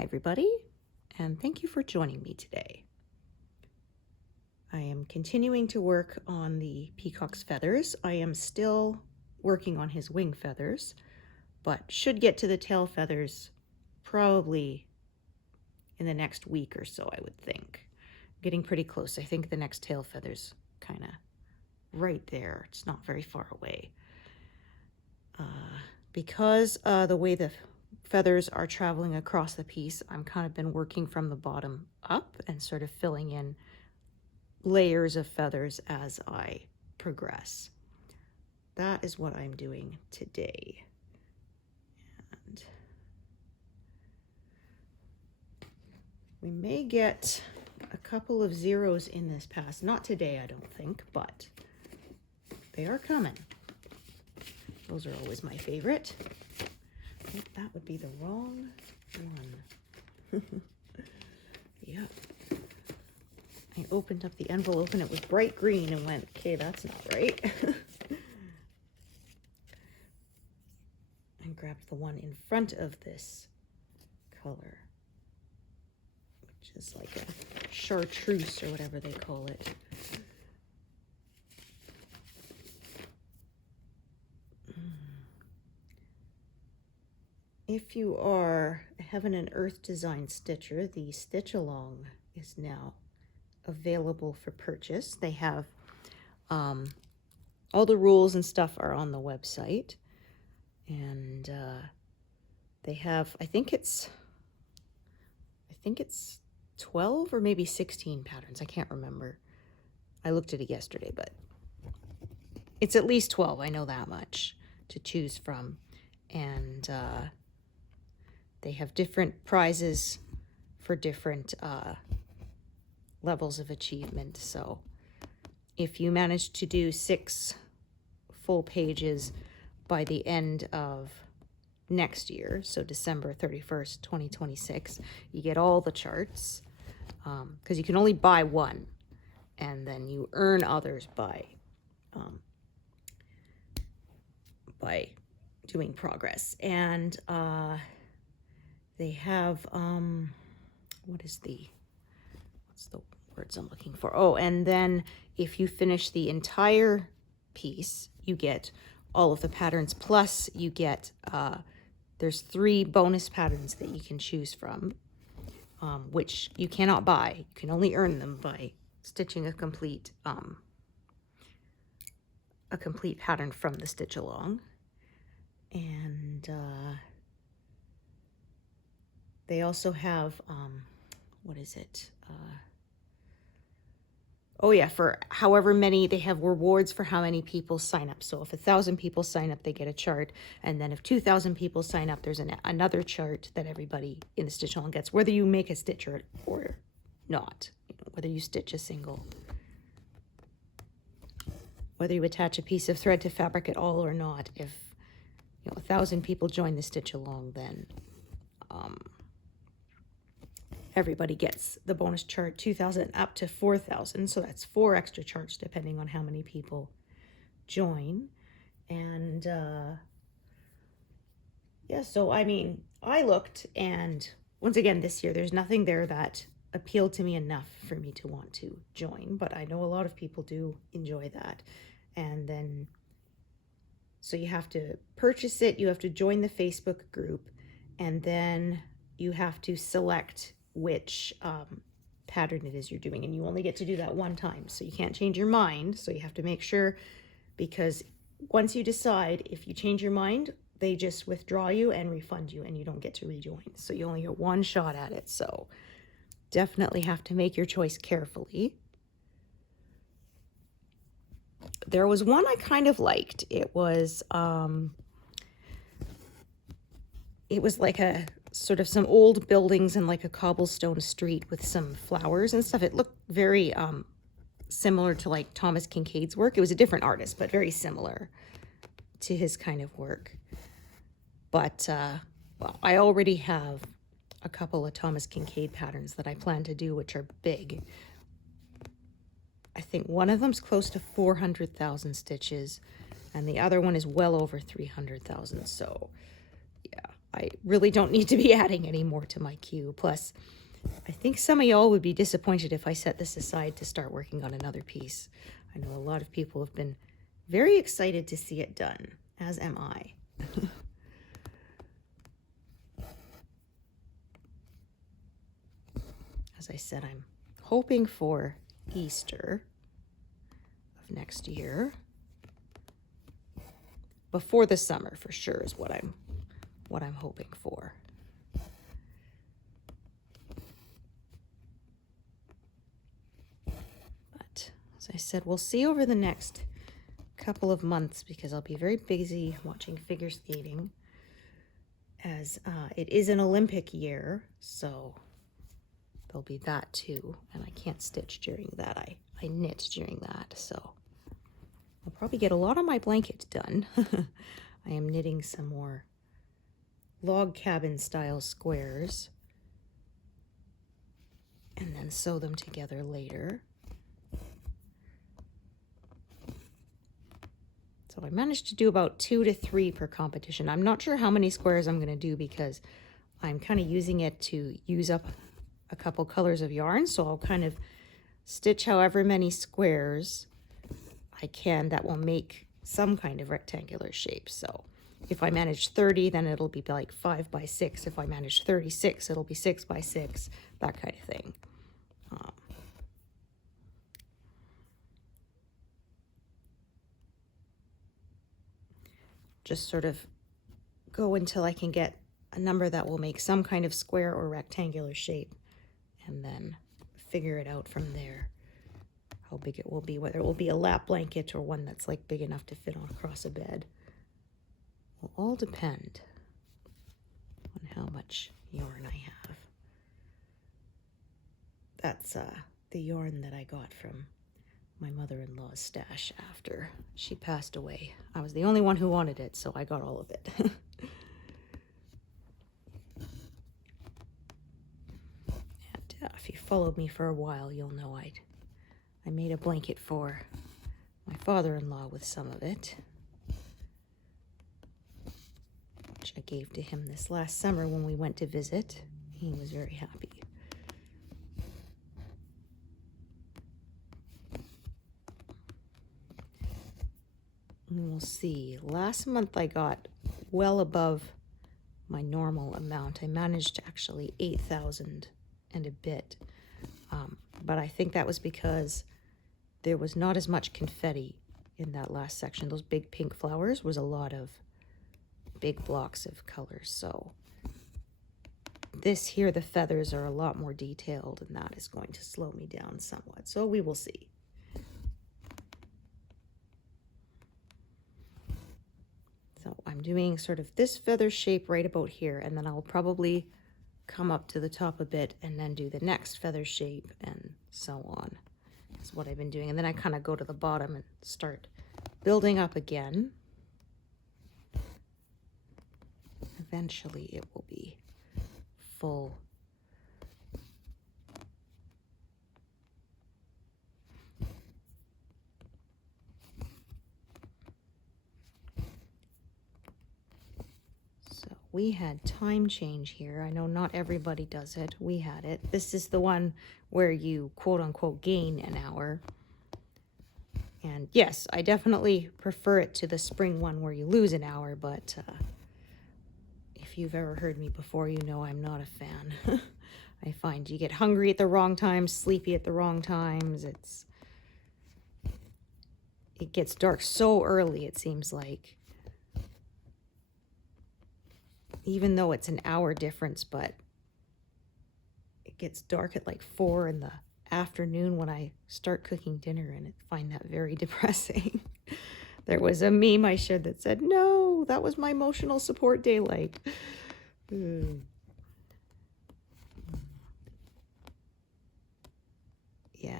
Hi everybody, and thank you for joining me today. I am continuing to work on the peacock's feathers. I am still working on his wing feathers, but should get to the tail feathers probably in the next week or so, I would think. Getting pretty close. I think the next tail feather's kind of right there. It's not very far away. Because the way the feathers are traveling across the piece, I'm kind of been working from the bottom up and sort of filling in layers of feathers as I progress. That is what I'm doing today. And we may get a couple of zeros in this pass. Not today, I don't think, but they are coming. Those are always my favorite. Oh, that would be the wrong one. Yep. I opened up the envelope and it was bright green and went, okay, that's not right. And grabbed the one in front of this color, which is like a chartreuse or whatever they call it. If you are a Heaven and Earth Design stitcher, the Stitch Along is now available for purchase. They have all the rules and stuff are on the website, and they have, I think it's 12 or maybe 16 patterns. I can't remember. I looked at it yesterday, but it's at least 12. I know that much to choose from, and they have different prizes for different levels of achievement. So if you manage to do 6 full pages by the end of next year, so December 31st, 2026, you get all the charts, because you can only buy one, and then you earn others by doing progress. And they have, what's the words I'm looking for? Oh, and then if you finish the entire piece, you get all of the patterns, plus you get, there's 3 bonus patterns that you can choose from, which you cannot buy. You can only earn them by stitching a complete pattern from the Stitch Along. And they also have, what is it? Oh yeah, for however many, they have rewards for how many people sign up. So if 1,000 people sign up, they get a chart. And then if 2,000 people sign up, there's another chart that everybody in the Stitch Along gets, whether you make a stitch or not, whether you stitch a single, whether you attach a piece of thread to fabric at all or not. If 1,000 people join the Stitch Along, then everybody gets the bonus chart, 2,000 up to 4,000. So that's 4 extra charts depending on how many people join. And yeah, so I mean, I looked, and once again this year, there's nothing there that appealed to me enough for me to want to join, but I know a lot of people do enjoy that. And then, so you have to purchase it, you have to join the Facebook group, and then you have to select which pattern it is you're doing, and you only get to do that one time, so you can't change your mind. So you have to make sure, because once you decide, if you change your mind, they just withdraw you and refund you, and you don't get to rejoin. So you only get one shot at it. So definitely have to make your choice carefully. There was one I kind of liked. It was like a sort of some old buildings and like a cobblestone street with some flowers and stuff. It looked very similar to like Thomas Kincaid's work. It was a different artist, but very similar to his kind of work. But well, I already have a couple of Thomas Kincaid patterns that I plan to do, which are big. I think one of them's close to 400,000 stitches, and the other one is well over 300,000. So yeah, I really don't need to be adding any more to my queue. Plus, I think some of y'all would be disappointed if I set this aside to start working on another piece. I know a lot of people have been very excited to see it done, as am I. As I said, I'm hoping for Easter of next year. Before the summer, for sure, is what I'm hoping for. But as I said, we'll see over the next couple of months, because I'll be very busy watching figure skating, as it is an Olympic year, so there'll be that too. And I can't stitch during that. I knit during that, so I'll probably get a lot of my blanket done. I am knitting some more log cabin style squares and then sew them together later. So I managed to do about 2 to 3 per competition. I'm not sure how many squares I'm going to do, because I'm kind of using it to use up a couple colors of yarn. So I'll kind of stitch however many squares I can that will make some kind of rectangular shape. So if I manage 30, then it'll be like 5 by 6. If I manage 36, it'll be 6 by 6, that kind of thing. Just sort of go until I can get a number that will make some kind of square or rectangular shape, and then figure it out from there, how big it will be, whether it will be a lap blanket or one that's like big enough to fit on across a bed. Will all depend on how much yarn I have. That's the yarn that I got from my mother-in-law's stash after she passed away. I was the only one who wanted it, so I got all of it. And if you followed me for a while, you'll know I made a blanket for my father-in-law with some of it, which I gave to him this last summer when we went to visit. He was very happy. And we'll see. Last month I got well above my normal amount. I managed actually 8,000 and a bit. But I think that was because there was not as much confetti in that last section. Those big pink flowers was a lot of big blocks of colors. So this here, the feathers are a lot more detailed, and that is going to slow me down somewhat. So we will see. So I'm doing sort of this feather shape right about here, and then I'll probably come up to the top a bit and then do the next feather shape and so on. That's what I've been doing. And then I kind of go to the bottom and start building up again. Eventually it will be full. We had time change here. I know not everybody does it. We had it. This is the one where you quote unquote gain an hour. And yes, I definitely prefer it to the spring one where you lose an hour, but if you've ever heard me before, you know I'm not a fan. I find you get hungry at the wrong times, sleepy at the wrong times. It gets dark so early, it seems like. Even though it's an hour difference, but it gets dark at like 4 in the afternoon when I start cooking dinner, and I find that very depressing. There was a meme I shared that said, no, that was my emotional support daylight. Yeah,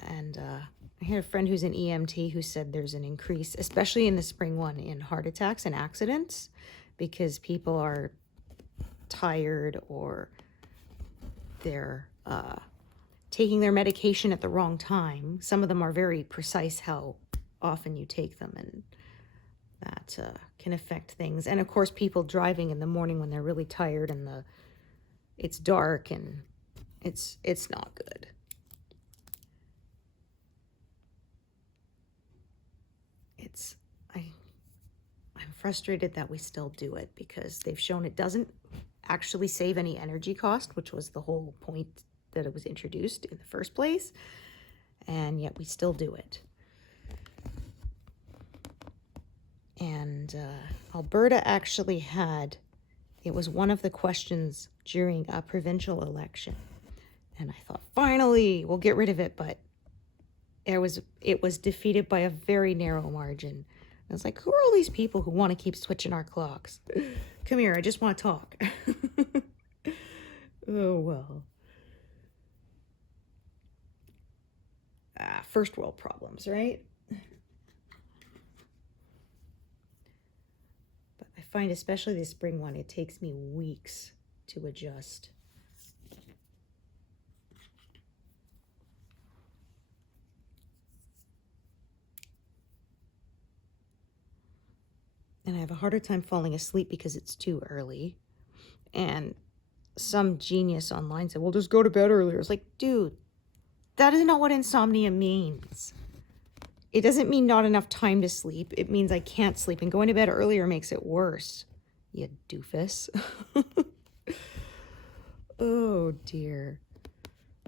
and I had a friend who's an EMT who said there's an increase, especially in the spring one, in heart attacks and accidents, because people are tired or they're taking their medication at the wrong time. Some of them are very precise how often you take them, and that can affect things. And of course, people driving in the morning when they're really tired and it's dark and it's not good. I'm frustrated that we still do it because they've shown it doesn't actually save any energy cost, which was the whole point that it was introduced in the first place, and yet we still do it. And Alberta actually it was one of the questions during a provincial election, and I thought, finally, we'll get rid of it, but it was defeated by a very narrow margin. I was like, who are all these people who want to keep switching our clocks? Come here, I just want to talk. Oh, well. First world problems, right? But I find, especially the spring one, it takes me weeks to adjust. And I have a harder time falling asleep because it's too early. And some genius online said, well, just go to bed earlier. It's like, dude, that is not what insomnia means. It doesn't mean not enough time to sleep. It means I can't sleep. And going to bed earlier makes it worse. You doofus. Oh, dear.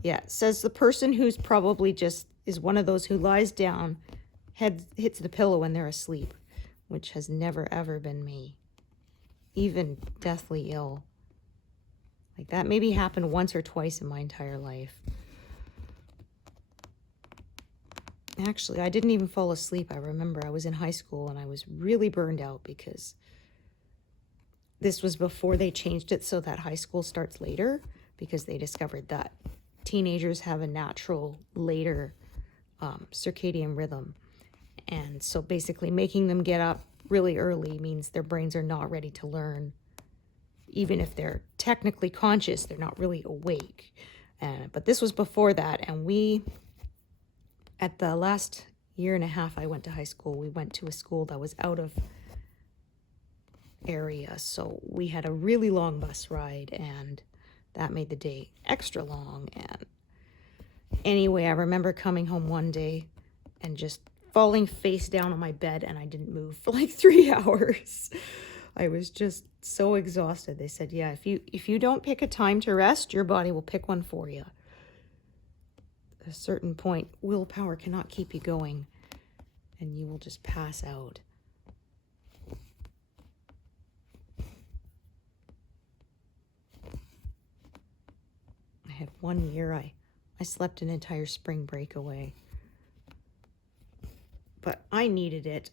Yeah, says the person who's probably just is one of those who lies down, head hits the pillow when they're asleep, which has never, ever been me. Even deathly ill. Like that maybe happened once or twice in my entire life. Actually, I didn't even fall asleep. I remember I was in high school and I was really burned out because this was before they changed it so that high school starts later, because they discovered that teenagers have a natural later circadian rhythm. And so basically making them get up really early means their brains are not ready to learn. Even if they're technically conscious, they're not really awake. But this was before that, and at the last year and a half I went to high school, we went to a school that was out of area, so we had a really long bus ride, and that made the day extra long. And anyway, I remember coming home one day and just falling face down on my bed, and I didn't move for like 3 hours. I was just so exhausted. They said, yeah, if you don't pick a time to rest, your body will pick one for you. At a certain point, willpower cannot keep you going, and you will just pass out. I had 1 year, I slept an entire spring break away. But I needed it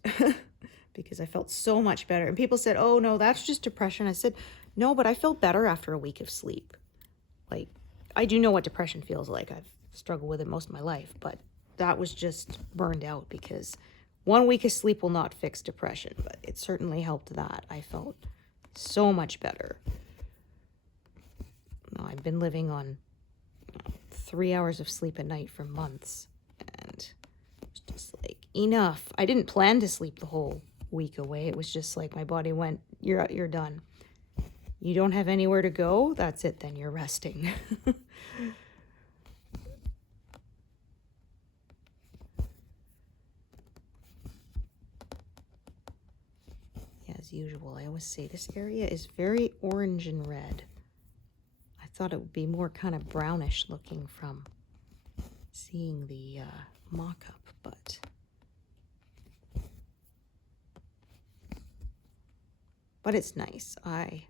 because I felt so much better. And people said, oh, no, that's just depression. I said, no, but I felt better after a week of sleep. Like, I do know what depression feels like. I've struggled with it most of my life. But that was just burned out because 1 week of sleep will not fix depression. But it certainly helped that. I felt so much better. No, I've been living on 3 hours of sleep a night for months. And it's just like, enough. I didn't plan to sleep the whole week away. It was just like my body went, you're done. You don't have anywhere to go? That's it, then you're resting. Yeah, as usual, I always say this area is very orange and red. I thought it would be more kind of brownish looking from seeing the mock-up, but it's nice. I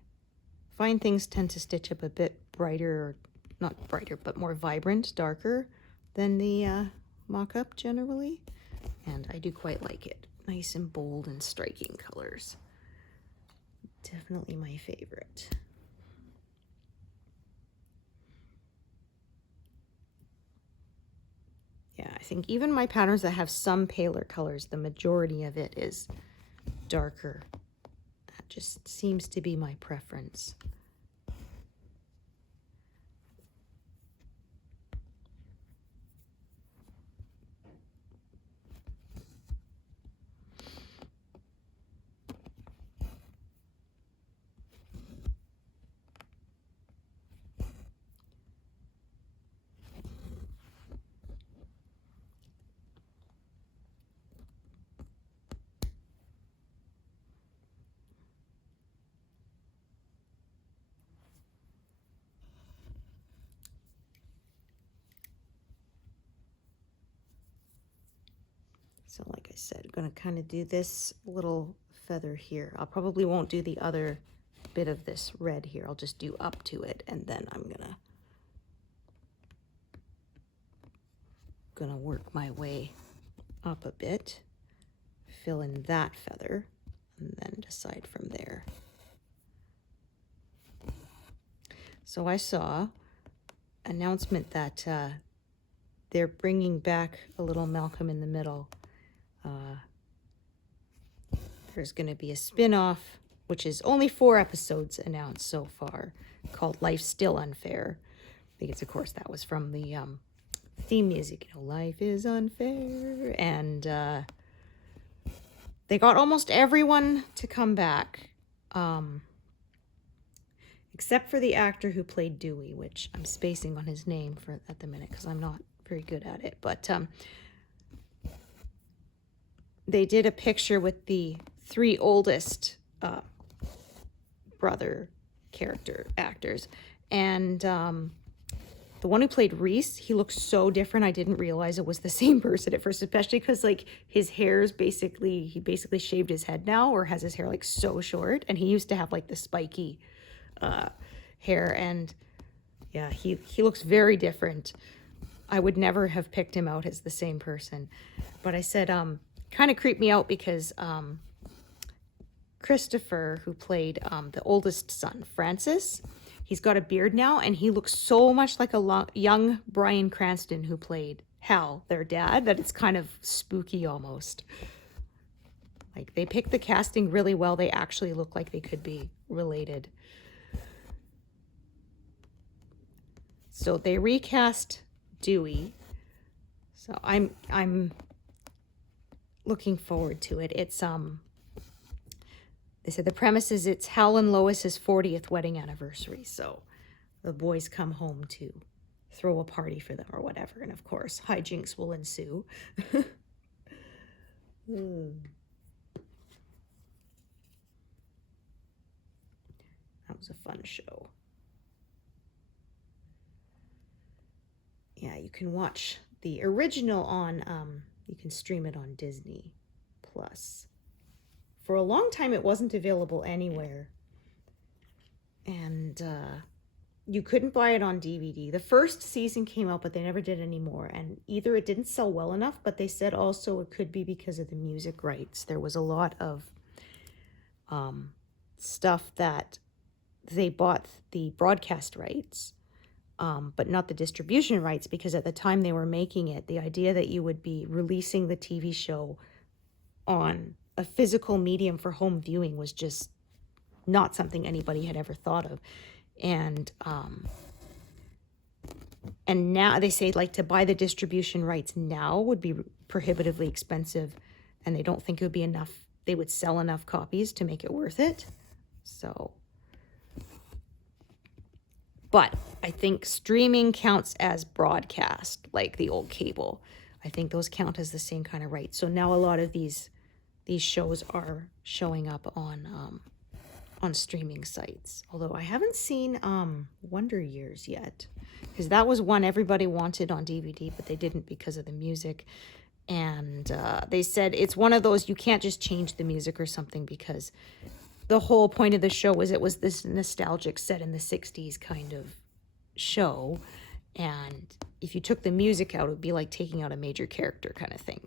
find things tend to stitch up a bit brighter, or not brighter, but more vibrant, darker than the mock-up generally. And I do quite like it. Nice and bold and striking colors. Definitely my favorite. Yeah, I think even my patterns that have some paler colors, the majority of it is darker. That just seems to be my preference. So like I said, I'm going to kind of do this little feather here. I probably won't do the other bit of this red here. I'll just do up to it, and then I'm gonna work my way up a bit, fill in that feather, and then decide from there. So I saw announcement that they're bringing back a little Malcolm in the Middle. There's going to be a spin-off, which is only 4 episodes announced so far, called Life's Still Unfair. Because, of course, that was from the theme music, you know, Life is Unfair. And they got almost everyone to come back, except for the actor who played Dewey, which I'm spacing on his name at the minute because I'm not very good at it. But they did a picture with the 3 oldest brother character actors, and the one who played Reese, he looks so different. I didn't realize it was the same person at first, especially because like his hair's he basically shaved his head now, or has his hair like so short, and he used to have like the spiky hair, and yeah, he looks very different. I would never have picked him out as the same person, but I said kind of creeped me out because Christopher, who played the oldest son, Francis, he's got a beard now, and he looks so much like a young Bryan Cranston, who played Hal, their dad, that it's kind of spooky almost. Like, they picked the casting really well. They actually look like they could be related. So they recast Dewey. So I'm looking forward to it. It's they said the premise is it's Hal and Lois's 40th wedding anniversary. So the boys come home to throw a party for them or whatever. And of course, hijinks will ensue. That was a fun show. Yeah, you can watch the original on, you can stream it on Disney Plus. For a long time, it wasn't available anywhere. And you couldn't buy it on DVD. The first season came out, but they never did any more. And either it didn't sell well enough, but they said also it could be because of the music rights. There was a lot of stuff that they bought the broadcast rights, but not the distribution rights, because at the time they were making it, the idea that you would be releasing the TV show on a physical medium for home viewing was just not something anybody had ever thought of. And now they say, like, to buy the distribution rights now would be prohibitively expensive, and they don't think it would be enough. They would sell enough copies to make it worth it. So, but I think streaming counts as broadcast, like the old cable. I think those count as the same kind of rights. So now a lot of these shows are showing up on streaming sites. Although I haven't seen Wonder Years yet, because that was one everybody wanted on DVD, but they didn't because of the music. And they said it's one of those, you can't just change the music or something, because the whole point of the show was it was this nostalgic set in the 60s kind of show. And if you took the music out, it would be like taking out a major character kind of thing.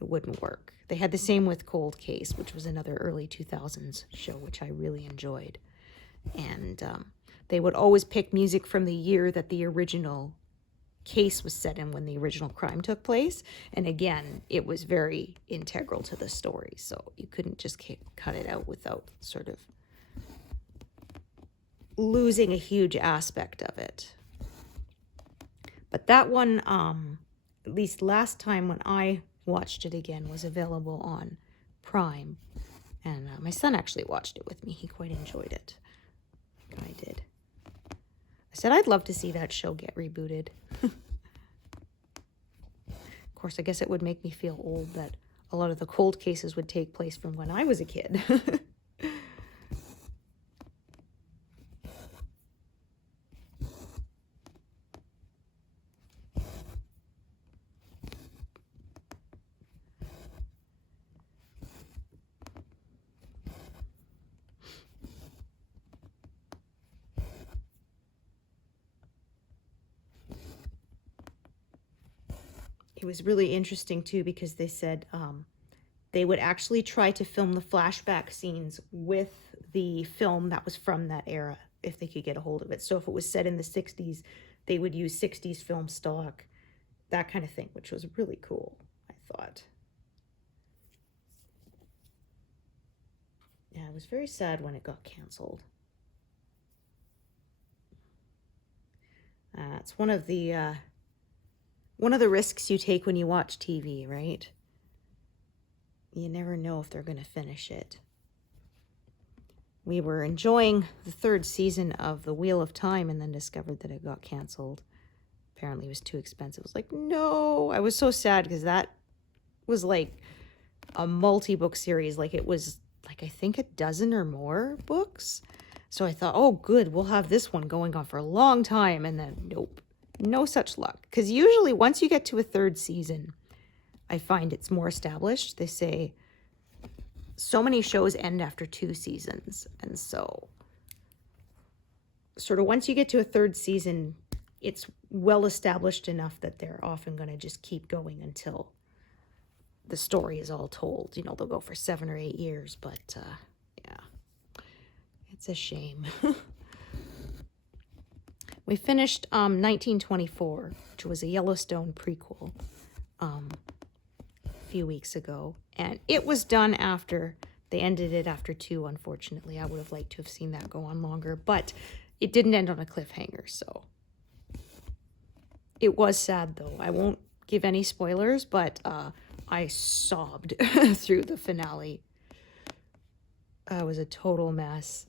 It wouldn't work. They had the same with Cold Case, which was another early 2000s show, which I really enjoyed. And they would always pick music from the year that the original case was set in, when the original crime took place. And again, it was very integral to the story, so you couldn't just cut it out without sort of losing a huge aspect of it. But that one, at least last time when I watched it again, was available on Prime, and my son actually watched it with me. He quite enjoyed it. I did. I said I'd love to see that show get rebooted. Of course, I guess it would make me feel old that a lot of the cold cases would take place from when I was a kid. it was really interesting too, because they said they would actually try to film the flashback scenes with the film that was from that era if they could get a hold of it. So if it was set in the 60s, they would use 60s film stock, that kind of thing, which was really cool, I thought. Yeah, I was very sad when it got canceled. It's one of the risks you take when you watch TV, right? You never know if they're going to finish it. We were enjoying the 3rd season of The Wheel of Time and then discovered that it got canceled. Apparently it was too expensive. I was like, no. I was so sad because that was like a multi-book series. Like it was like, I think a dozen or more books. So I thought, oh, good, we'll have this one going on for a long time. And then nope, no such luck. Because usually once you get to a 3rd season, I find it's more established. They say so many shows end after 2 seasons. And so sort of once you get to a 3rd season, it's well established enough that they're often going to just keep going until the story is all told. You know, they'll go for 7 or 8 years, but yeah, it's a shame. We finished 1924, which was a Yellowstone prequel, a few weeks ago, and it was done after they ended it after 2. Unfortunately, I would have liked to have seen that go on longer, but it didn't end on a cliffhanger, so it was sad though. I won't give any spoilers, but I sobbed through the finale. It was a total mess.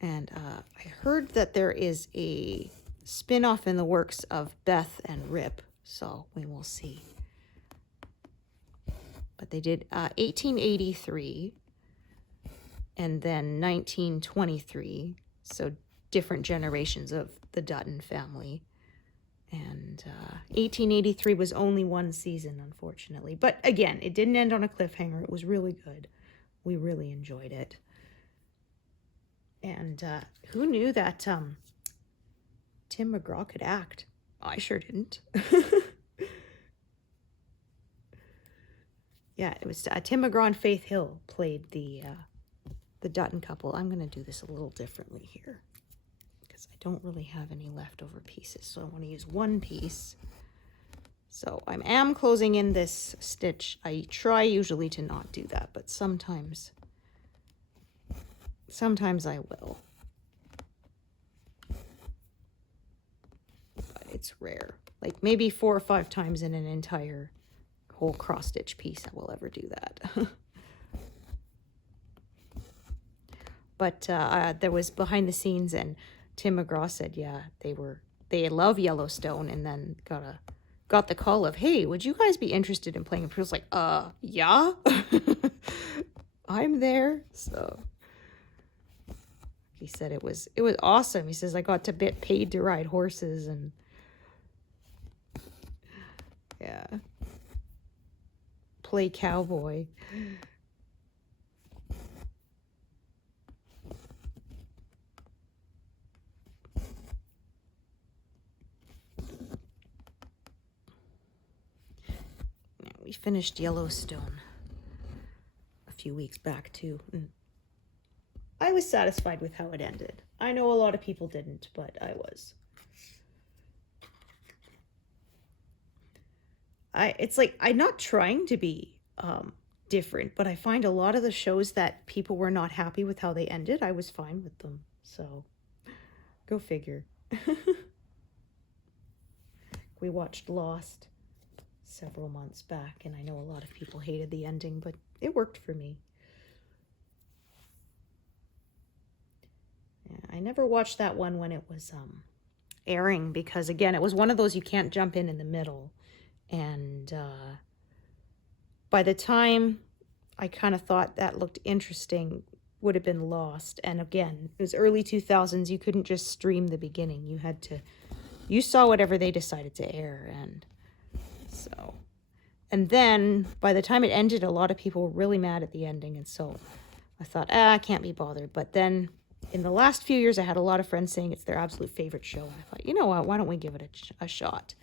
And I heard that there is a spin-off in the works of Beth and Rip, so we will see. But they did 1883 and then 1923, so different generations of the Dutton family. And 1883 was only 1 season, unfortunately. But again, it didn't end on a cliffhanger. It was really good. We really enjoyed it. And who knew that Tim McGraw could act? I sure didn't. Yeah, it was Tim McGraw and Faith Hill played the Dutton couple. I'm going to do this a little differently here because I don't really have any leftover pieces. So I want to use 1 piece. So I am closing in this stitch. I try usually to not do that, but sometimes I will. But it's rare. Like maybe 4 or 5 times in an entire whole cross stitch piece I will ever do that. But there was behind the scenes, and Tim McGraw said, yeah, they love Yellowstone, and then got the call of, hey, would you guys be interested in playing? And he was like, yeah, I'm there. So he said it was awesome. He says I got to get paid to ride horses, and yeah, play cowboy. We finished Yellowstone a few weeks back too, and I was satisfied with how it ended. I know a lot of people didn't, but I was. It's like I'm not trying to be different, but I find a lot of the shows that people were not happy with how they ended, I was fine with them. So go figure. We watched Lost several months back, and I know a lot of people hated the ending, but it worked for me. Yeah, I never watched that one when it was airing, because again, it was one of those you can't jump in the middle. And by the time I kind of thought that looked interesting, would have been Lost. And again, it was early 2000s. You couldn't just stream the beginning. You saw whatever they decided to air. And so, and then by the time it ended, a lot of people were really mad at the ending. And so I thought, I can't be bothered. But then in the last few years, I had a lot of friends saying it's their absolute favorite show. And I thought, you know what, why don't we give it a shot?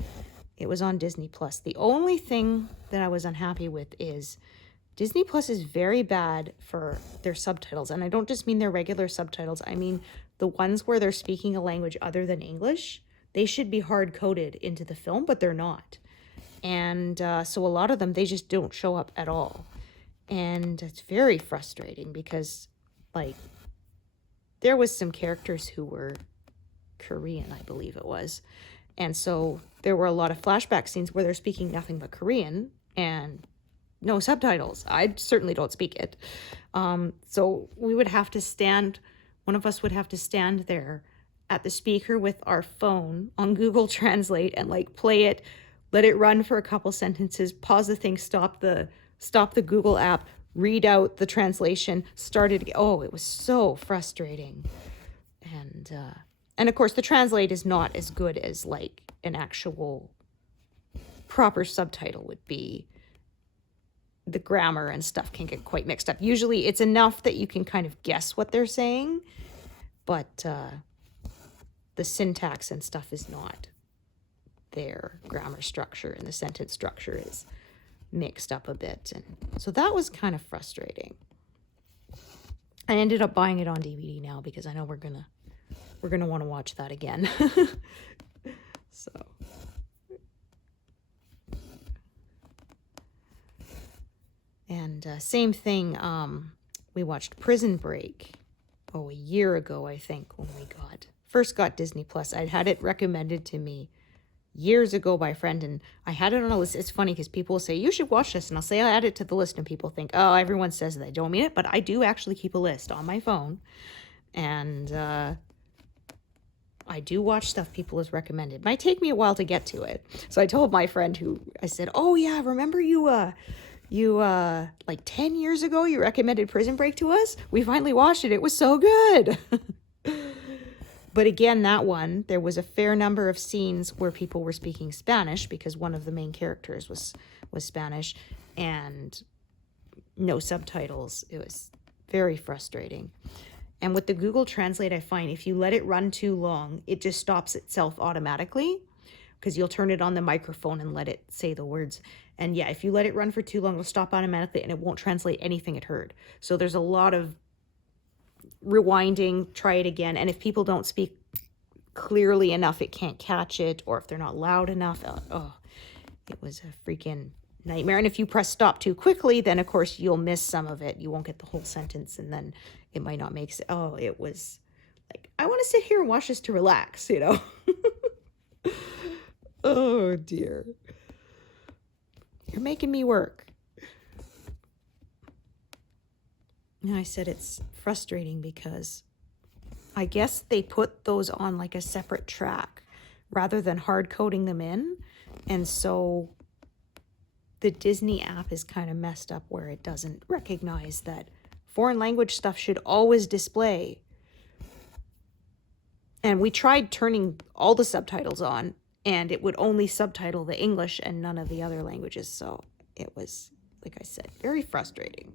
It was on Disney Plus. The only thing that I was unhappy with is Disney Plus is very bad for their subtitles. And I don't just mean their regular subtitles. I mean the ones where they're speaking a language other than English. They should be hard-coded into the film, but they're not. And so a lot of them, they just don't show up at all. And it's very frustrating because, like, there was some characters who were Korean, I believe it was. And so there were a lot of flashback scenes where they're speaking nothing but Korean and no subtitles. I certainly don't speak it. So we would have to stand, one of us would have to stand there at the speaker with our phone on Google Translate and like play it, let it run for a couple sentences, pause the thing, stop the Google app, read out the translation, start it again. Oh, it was so frustrating. And of course the translate is not as good as like an actual proper subtitle would be. The grammar and stuff can get quite mixed up. Usually it's enough that you can kind of guess what they're saying, but the syntax and stuff is not there. Grammar structure and the sentence structure is mixed up a bit. And so that was kind of frustrating. I ended up buying it on DVD now because I know we're gonna want to watch that again. So and same thing, we watched Prison Break a year ago, I think, when we first got Disney Plus. I'd had it recommended to me years ago by a friend, and I had it on a list. It's funny because people will say, you should watch this, and I'll say I add it to the list, and people think, oh, everyone says that. I don't mean it, but I do actually keep a list on my phone, and I do watch stuff people has recommended. It might take me a while to get to it. So I told my friend I said, oh yeah, remember you like 10 years ago, you recommended Prison Break to us? We finally watched it. It was so good. But again, that one, there was a fair number of scenes where people were speaking Spanish because one of the main characters was Spanish, and no subtitles. It was very frustrating. And with the Google Translate, I find if you let it run too long, it just stops itself automatically because you'll turn it on the microphone and let it say the words. And yeah, if you let it run for too long, it'll stop automatically and it won't translate anything it heard. So there's a lot of rewinding, try it again. And if people don't speak clearly enough, it can't catch it, or if they're not loud enough, it was a freaking nightmare. And if you press stop too quickly, then of course you'll miss some of it. You won't get the whole sentence, and then it might not make sense. Oh, it was like, I want to sit here and watch this to relax, you know? Oh dear. You're making me work. And I said it's frustrating because I guess they put those on like a separate track rather than hard coding them in. And so the Disney app is kind of messed up where it doesn't recognize that foreign language stuff should always display. And we tried turning all the subtitles on, and it would only subtitle the English and none of the other languages. So it was, like I said, very frustrating.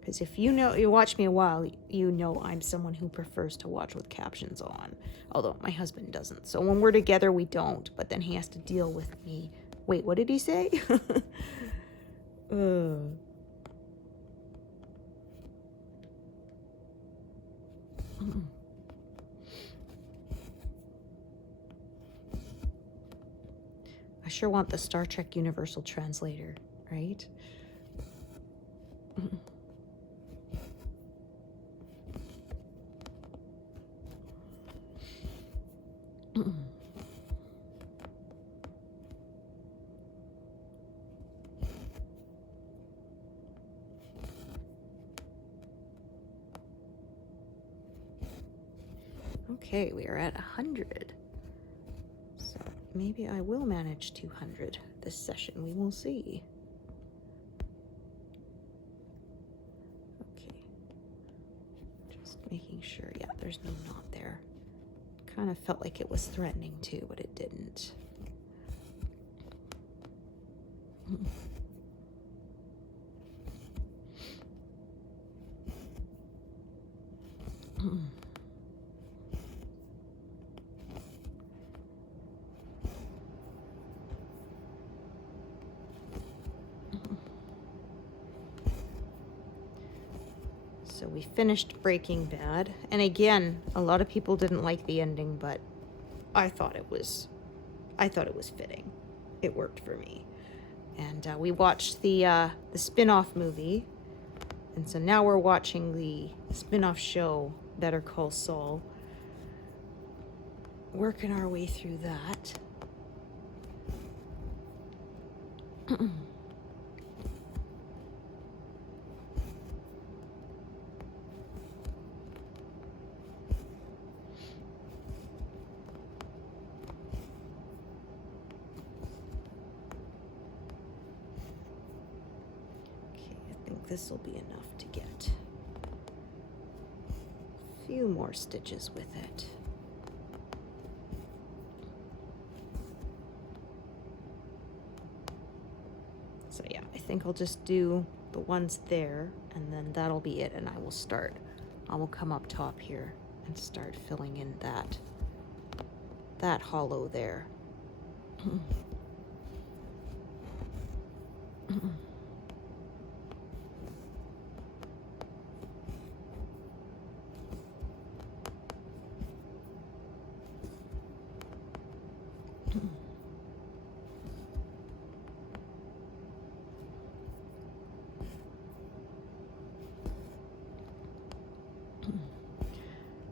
Because if you watch me a while, you know I'm someone who prefers to watch with captions on. Although my husband doesn't. So when we're together, we don't. But then he has to deal with me. Wait, what did he say? I sure want the Star Trek Universal Translator, right? Okay, we are at 100. So maybe I will manage 200 this session. We will see. Okay. Just making sure. Yeah, there's no knot there. Kind of felt like it was threatening too, but it didn't. So we finished Breaking Bad, and again, a lot of people didn't like the ending, but I thought it was fitting. It worked for me. And we watched the spin-off movie, and so now we're watching the spin-off show, Better Call Saul. Working our way through that. This will be enough to get a few more stitches with it. So yeah, I think I'll just do the ones there, and then that'll be it, and I will come up top here and start filling in that hollow there.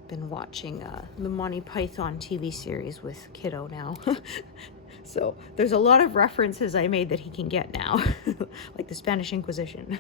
Been watching the Monty Python TV series with kiddo now. So there's a lot of references I made that he can get now, like the Spanish Inquisition.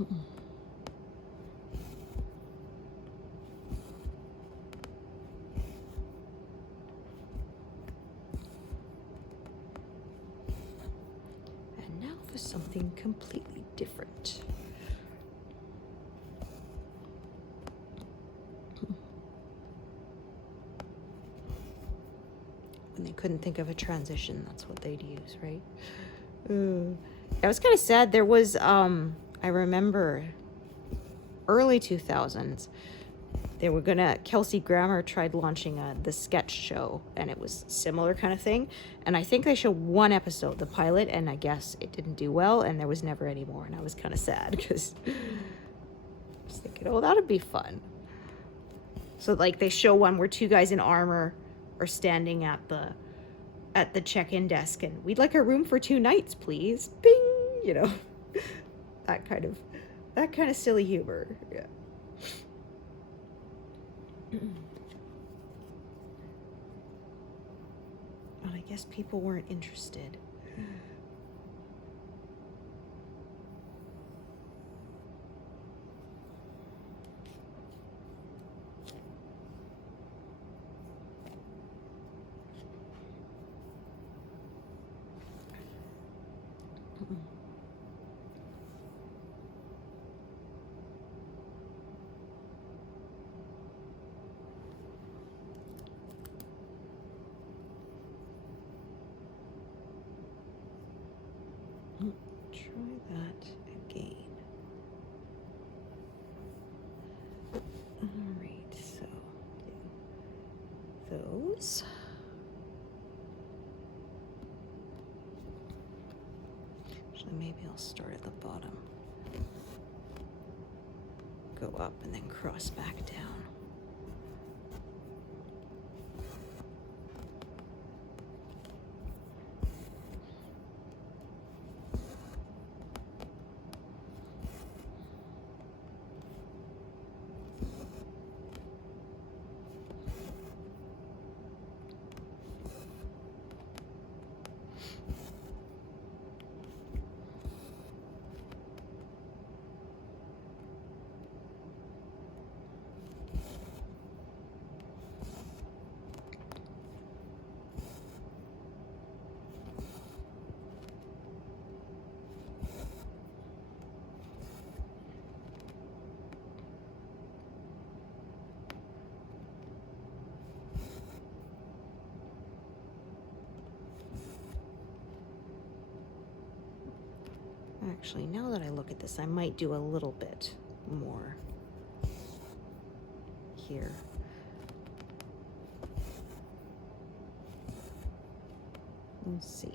And now for something completely different. When they couldn't think of a transition, that's what they'd use, right? I was kind of sad. There was, I remember, early 2000s, they were Kelsey Grammer tried launching the sketch show, and it was similar kind of thing. And I think they showed one episode, the pilot, and I guess it didn't do well, and there was never any more. And I was kind of sad because I was thinking, oh, that'd be fun. So like they show one where two guys in armor are standing at the check-in desk, and we'd like a room for 2 nights, please. Bing, you know, that kind of silly humor. Yeah. Well, I guess people weren't interested. Try that again. All right, so those. Actually, maybe I'll start at the bottom, go up, and then cross back down. Actually, now that I look at this, I might do a little bit more here. Let's see.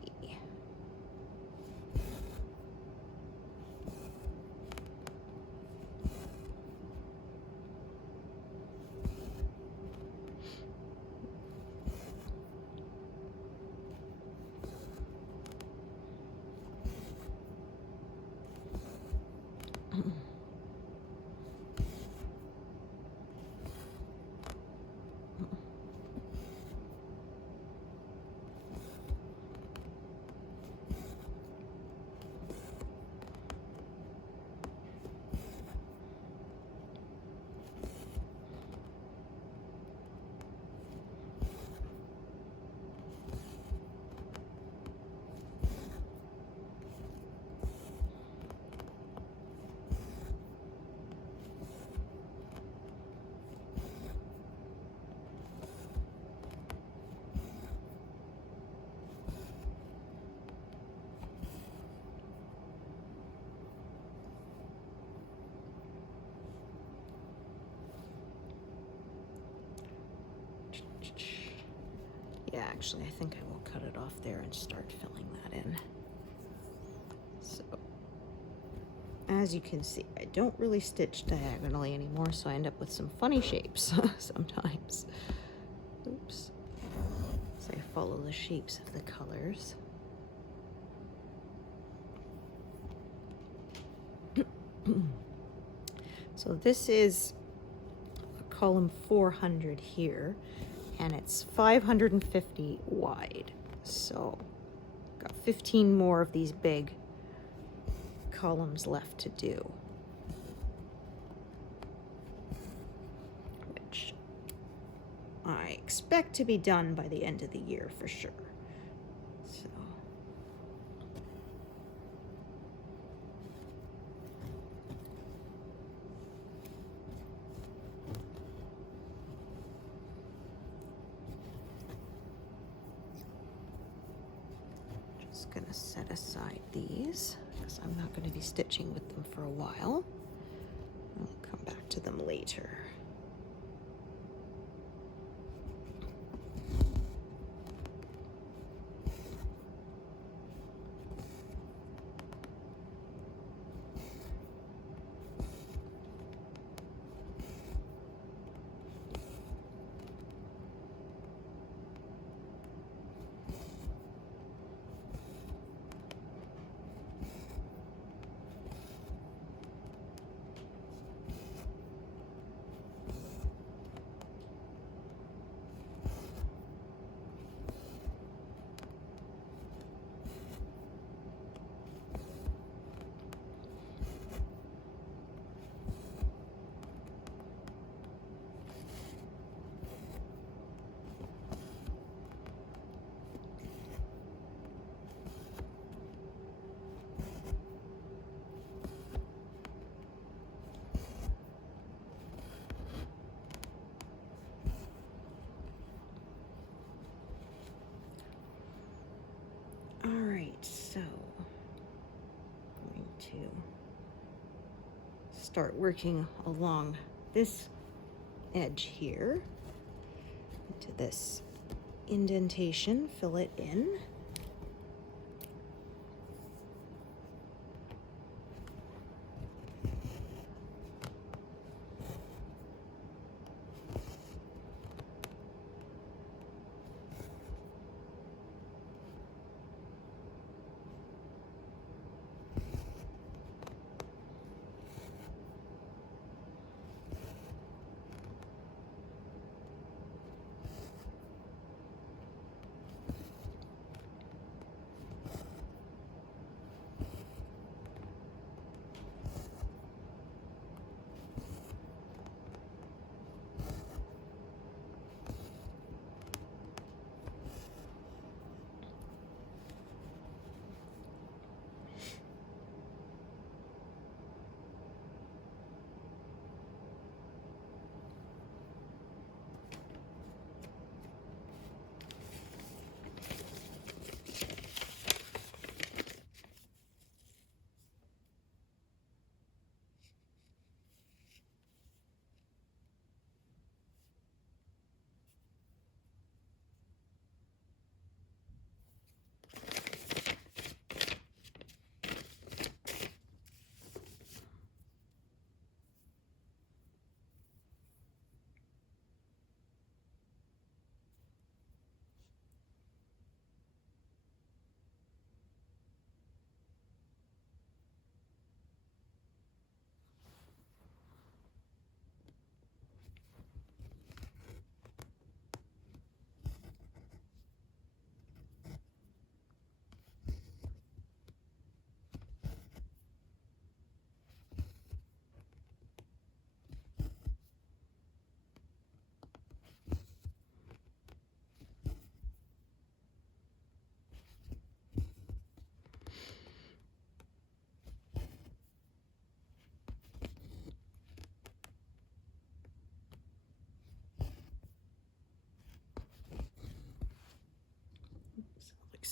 Yeah, actually, I think I will cut it off there and start filling that in. So, as you can see, I don't really stitch diagonally anymore, so I end up with some funny shapes sometimes. Oops. So I follow the shapes of the colors. So this is column 400 here, and it's 550 wide. So got 15 more of these big columns left to do, which I expect to be done by the end of the year for sure. So just gonna set aside these because I'm not going to be stitching with them for a while. I'll come back to them later. All right, so I'm going to start working along this edge here into this indentation, fill it in.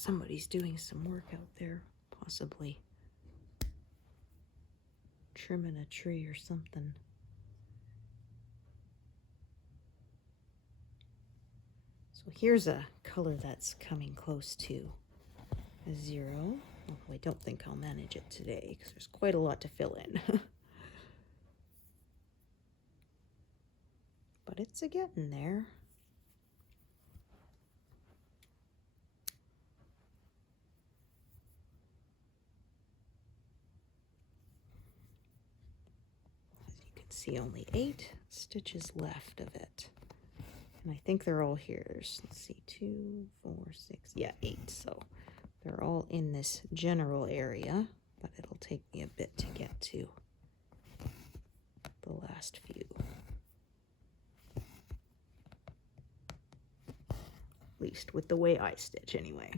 somebody's doing some work out there, possibly trimming a tree or something. So here's a color that's coming close to a 0. Although I don't think I'll manage it today because there's quite a lot to fill in. But it's a getting there. As you can see, only 8 stitches left of it. And I think they're all here. Let's see, 2, 4, 6, yeah, 8. So they're all in this general area, but it'll take me a bit to get to the last few. At least with the way I stitch, anyway.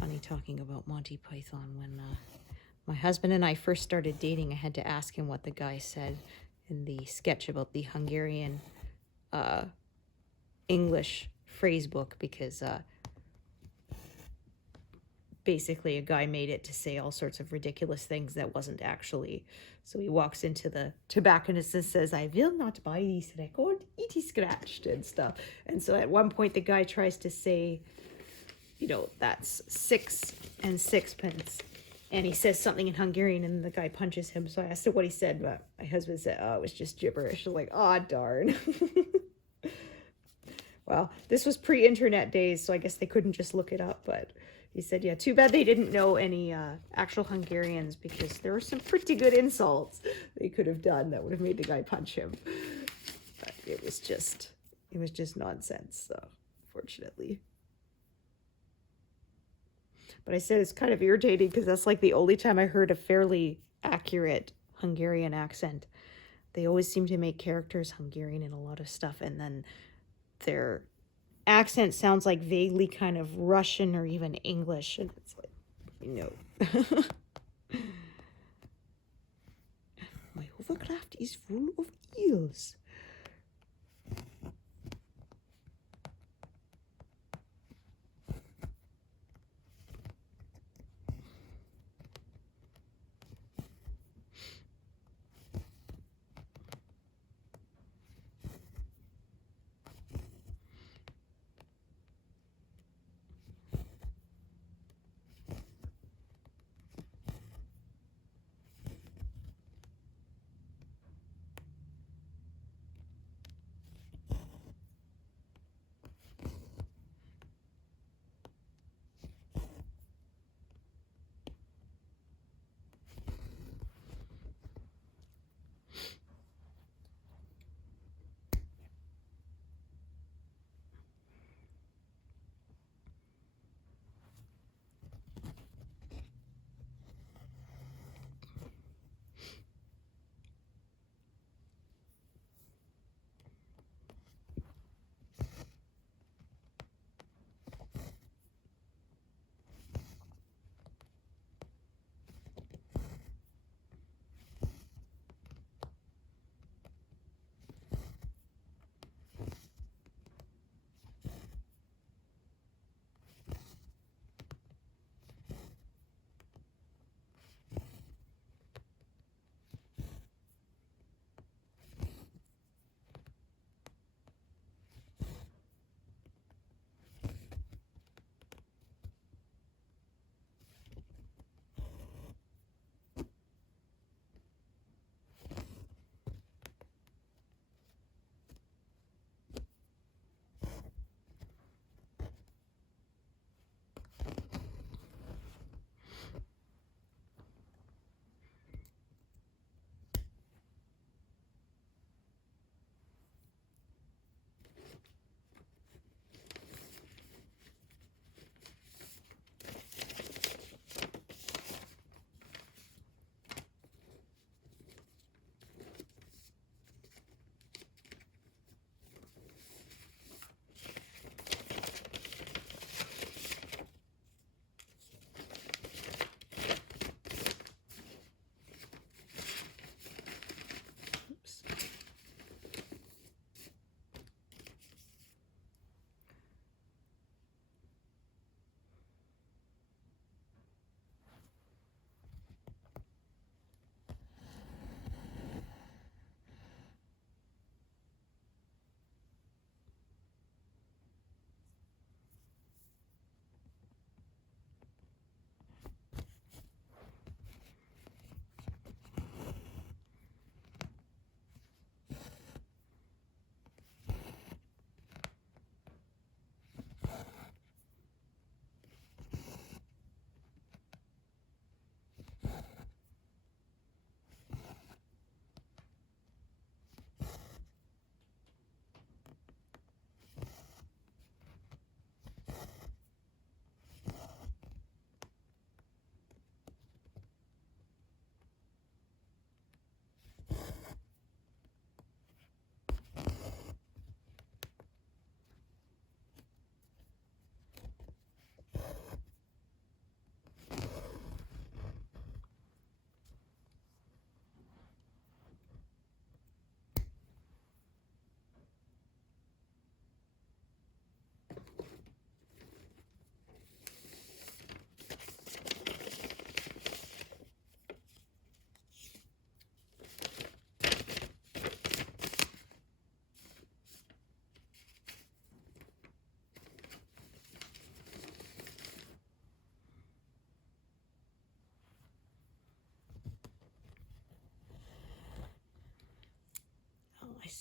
Funny talking about Monty Python. When my husband and I first started dating, I had to ask him what the guy said in the sketch about the Hungarian English phrase book, because basically a guy made it to say all sorts of ridiculous things that wasn't actually. So he walks into the tobacconist and says, "I will not buy this record, it is scratched," and stuff. And so at one point the guy tries to say, you know, that's 6 and 6pence. And he says something in Hungarian and the guy punches him. So I asked him what he said, but my husband said, oh, it was just gibberish. I was like, oh, darn. Well, this was pre-internet days, so I guess they couldn't just look it up. But he said, yeah, too bad they didn't know any actual Hungarians, because there were some pretty good insults they could have done that would have made the guy punch him. But it was just nonsense, so fortunately. But I said it's kind of irritating because that's like the only time I heard a fairly accurate Hungarian accent. They always seem to make characters Hungarian in a lot of stuff, and then their accent sounds like vaguely kind of Russian or even English, and it's like, no. My hovercraft is full of eels.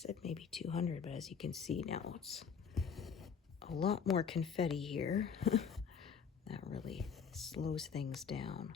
said maybe 200, but as you can see now, it's a lot more confetti here. That really slows things down.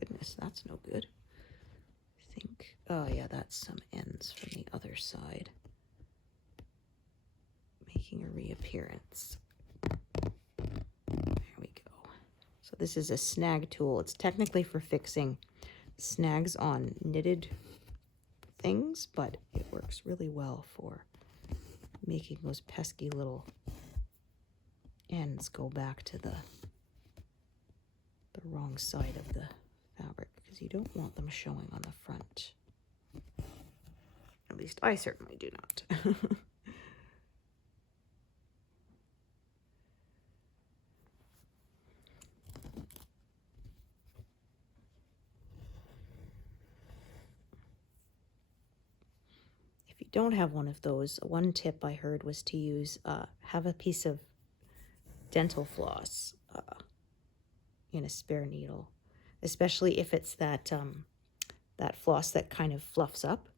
Goodness, that's no good. I think, oh yeah, that's some ends from the other side making a reappearance. There we go. So this is a snag tool. It's technically for fixing snags on knitted things, but it works really well for making those pesky little ends go back to the wrong side of the fabric, because you don't want them showing on the front. At least I certainly do not. If you don't have one of those, one tip I heard was to use, have a piece of dental floss in a spare needle, especially if it's that that floss that kind of fluffs up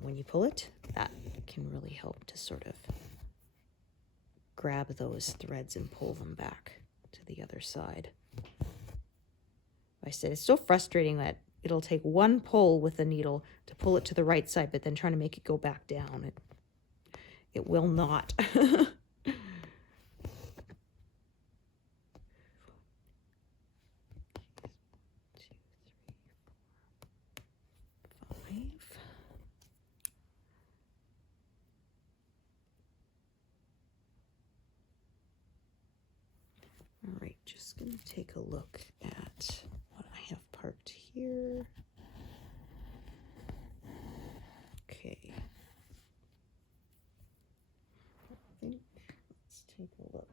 when you pull it. That can really help to sort of grab those threads and pull them back to the other side. I said it's so frustrating that it'll take one pull with the needle to pull it to the right side, but then trying to make it go back down, it will not. All right, just going to take a look at what I have parked here. Okay. I think, let's take a look.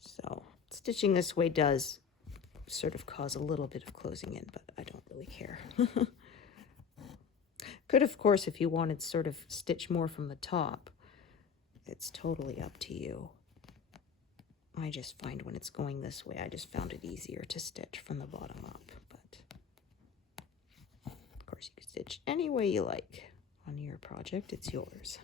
So stitching this way does sort of cause a little bit of closing in, but I don't really care. Could, of course, if you wanted sort of stitch more from the top, it's totally up to you. I just find when it's going this way, I just found it easier to stitch from the bottom up. But of course, you can stitch any way you like on your project. It's yours.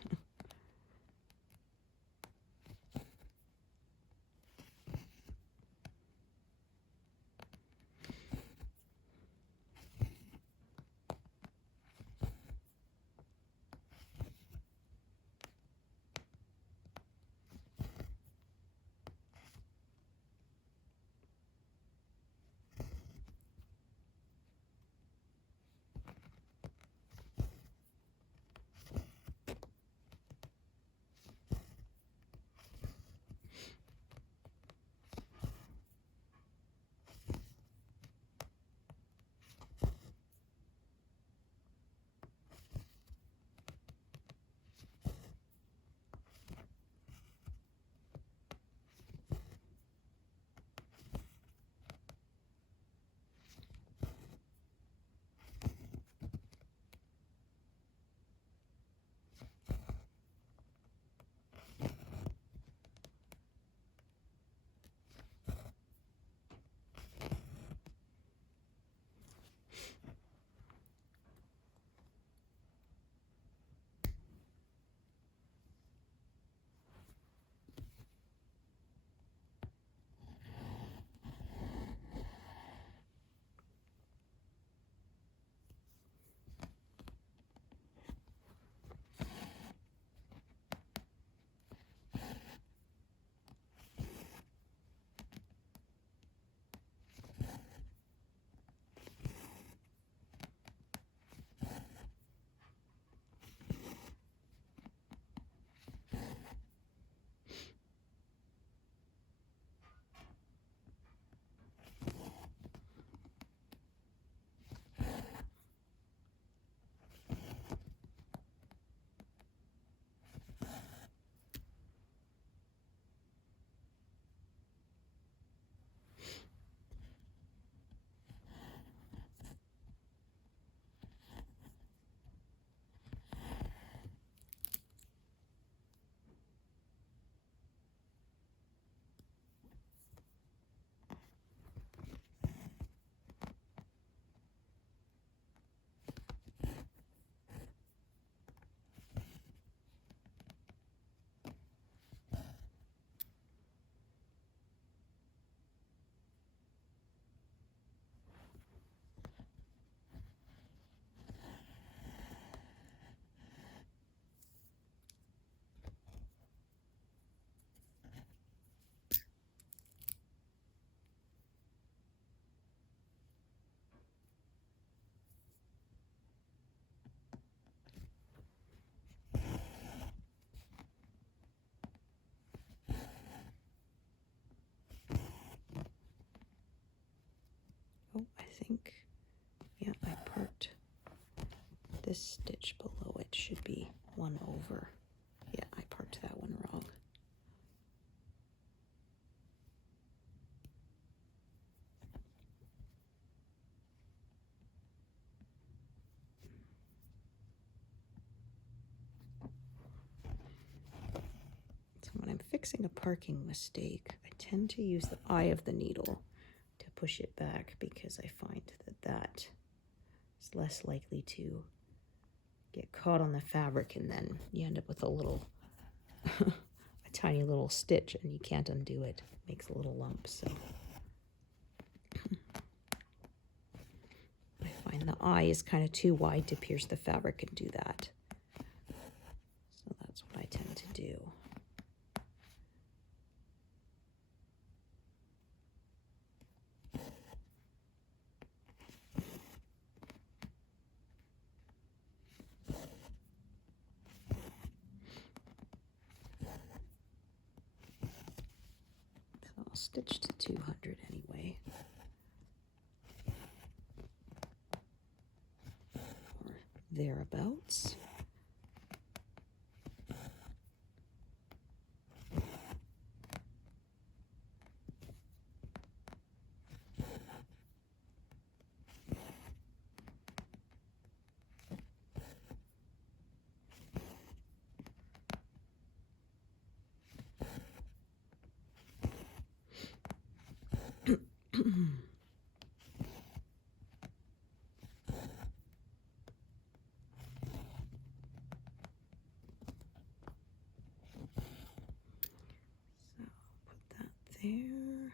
think. Yeah, I parked this stitch below it. Should be one over. Yeah, I parked that one wrong. So when I'm fixing a parking mistake, I tend to use the eye of the needle to push it back, because I find that that is less likely to get caught on the fabric, and then you end up with a little a tiny little stitch and you can't undo it. It makes a little lump. So I find the eye is kind of too wide to pierce the fabric and do that. So that's what I tend to do. I'll stitch to 200 anyway. Or thereabouts. There.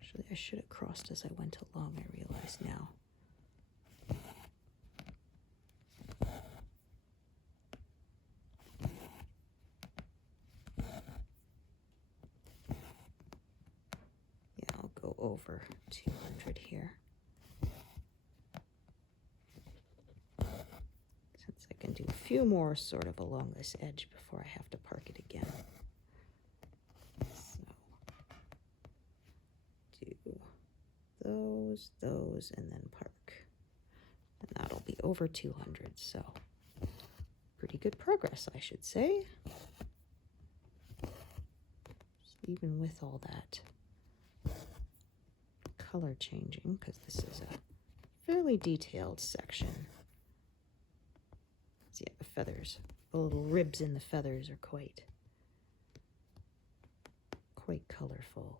Actually, I should have crossed as I went along, I realize now. Yeah, I'll go over 200 here. Since I can do a few few more sort of along this edge before I have to park it again. So do those, and then park. And that'll be over 200, so pretty good progress, I should say. Even with all that color changing, because this is a fairly detailed section. See, the feathers, the little ribs in the feathers are quite colorful.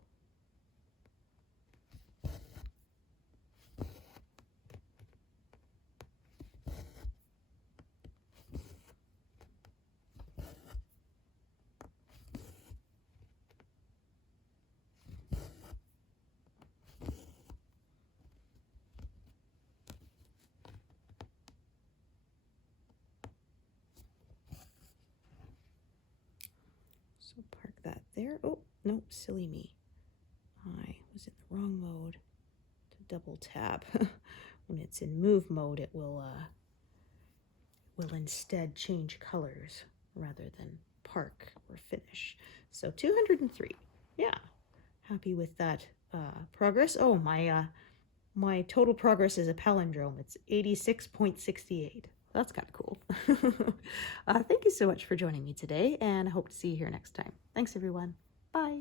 So park that there. Oh, no, silly me. I was in the wrong mode to double tap. When it's in move mode, it will instead change colors rather than park or finish. So 203. Yeah, happy with that progress. Oh, my total progress is a palindrome. It's 86.68. That's kind of cool. Thank you so much for joining me today, and I hope to see you here next time. Thanks, everyone. Bye.